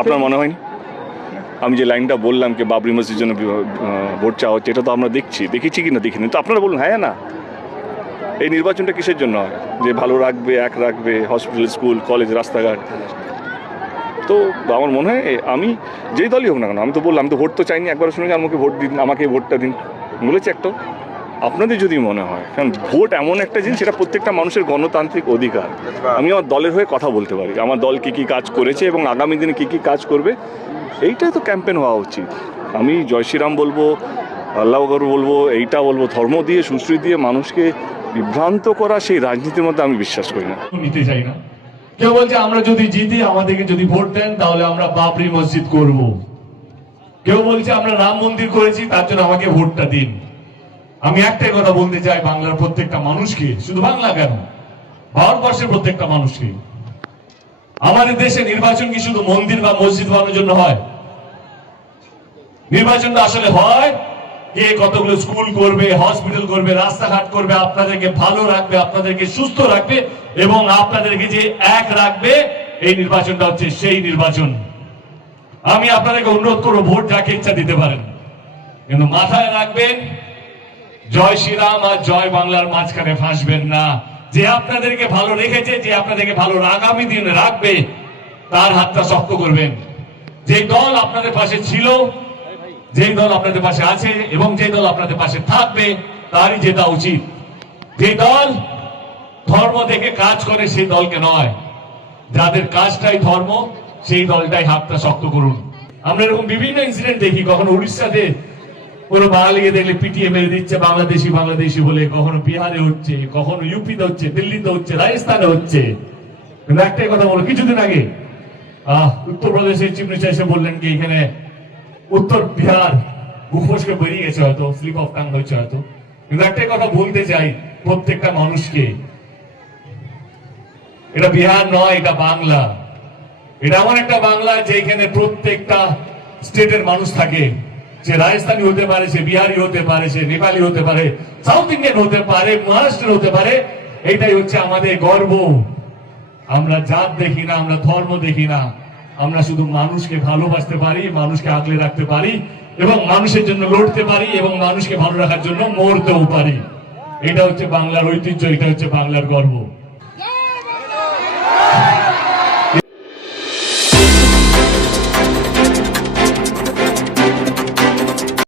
আপনার মনে হয়নি? আমি যে লাইনটা বললাম কি বাবরি মসজিদের জন্য ভোট চাওয়া হচ্ছে, এটা তো আমরা দেখেছি কি না দেখিনি, তো আপনারা বলুন হ্যাঁ না। এই নির্বাচনটা কিসের জন্য হয়? যে ভালো রাখবে, এক রাখবে, হসপিটাল, স্কুল, কলেজ, রাস্তাঘাট। তো আমার মনে হয় আমি যেই দলই হোক না কেন, আমি তো বললাম, আমি তো ভোট তো চাইনি, একবার শুনে আমাকে ভোট দিন, আমাকে ভোটটা দিন বলেছে একটা। আপনাদের যদি মনে হয়, কারণ ভোট এমন একটা জিনিস, সেটা প্রত্যেকটা মানুষের গণতান্ত্রিক অধিকার। আমি আমার দলের হয়ে কথা বলতে পারি, আমার দল কী কী কাজ করেছে এবং আগামী দিনে কী কী কাজ করবে, এইটাই তো ক্যাম্পেন হওয়া উচিত। আমি জয় শ্রীরাম বলবো, আল্লাহ আকবার বলবো, এইটা বলবো, ধর্ম দিয়ে, সুশ্রী দিয়ে মানুষকে বিভ্রান্ত করা সেই রাজনীতির মধ্যে আমি বিশ্বাস করি না, নিতে চাই না। কেউ বলছে আমরা যদি জিতি, আমাদেরকে যদি ভোট দেন তাহলে আমরা বাবরি মসজিদ করব। কেউ বলছে আমরা রাম মন্দির করেছি, তার জন্য আমাকে ভোটটা দিন। আমি একটাই কথা বলতে চাই বাংলার প্রত্যেকটা মানুষকে, শুধু বাংলা কেন, ভারতবর্ষের প্রত্যেকটা মানুষকে, আমাদের দেশে নির্বাচন কি শুধু মন্দির বা মসজিদ বানানোর জন্য হয়? নির্বাচনটা আসলে হয় কে কতগুলো স্কুল করবে, হসপিটাল করবে, রাস্তাঘাট করবে, আপনাদেরকে ভালো রাখবে, আপনাদেরকে সুস্থ রাখবে এবং আপনাদেরকে যে এক রাখবে। এই নির্বাচনটা হচ্ছে সেই নির্বাচন। আমি আপনাদেরকে অনুরোধ করবো, ভোট যাকে ইচ্ছা দিতে পারেন, কিন্তু মাথায় রাখবেন জয় শ্রীরাম আর জয় বাংলার মাঝখানে ফাঁসবেন না। যে আপনাদেরকে ভালো রেখেছে, যে আপনাদেরকে ভালো আগামী দিনে রাখবে, তার হাতটা শক্ত করবেন। যে দল আপনাদের পাশে ছিল, যেই দল আপনাদের পাশে আছে এবং যে দল আপনাদের পাশে থাকবে, তারই জেতা উচিত। যে দল ধর্ম দেখে কাজ করে সেই দলকে নয়, যাদের কাজটাই ধর্ম, সেই দলটাই হাতটা শক্ত করুন। আমরা এরকম বিভিন্ন ইনসিডেন্ট দেখি, কখনো উড়িষ্যাতে কোনো বাঙালিকে দেখলে পিটিয়ে মেরে দিচ্ছে বাংলাদেশি বাংলাদেশি বলে, কখনো বিহারে হচ্ছে, কখনো ইউপিতে হচ্ছে, দিল্লিতে হচ্ছে, রাজস্থানে হচ্ছে। কিন্তু একটাই কথা বলো, কিছুদিন আগে উত্তরপ্রদেশের চিফ মিনিস্টার এসে বললেন কি এখানে উত্তর বিহার মুখোশকে বেরিয়ে গেছে, হয়তো স্লিপ অফ টাং হয়েছে হয়তো। কিন্তু একটাই কথা বলতে চাই প্রত্যেকটা মানুষকে, এটা বিহার নয়, এটা বাংলা। এটা এমন একটা বাংলা যেখানে প্রত্যেকটা স্টেটের মানুষ থাকে। সে রাজস্থানী হতে পারে, সে বিহারি হতে পারে, সে নেপালি হতে পারে, সাউথ ইন্ডিয়ান হতে পারে, মহারাষ্ট্রের হতে পারে। এইটাই হচ্ছে আমাদের গর্ব। আমরা জাত দেখি না, আমরা ধর্ম দেখি না, আমরা শুধু মানুষকে ভালোবাসতে পারি, মানুষকে আগলে রাখতে পারি এবং মানুষের জন্য লড়তে পারি এবং মানুষকে ভালো রাখার জন্য মরতেও পারি। এটা হচ্ছে বাংলার ঐতিহ্য, এটা হচ্ছে বাংলার গর্ব।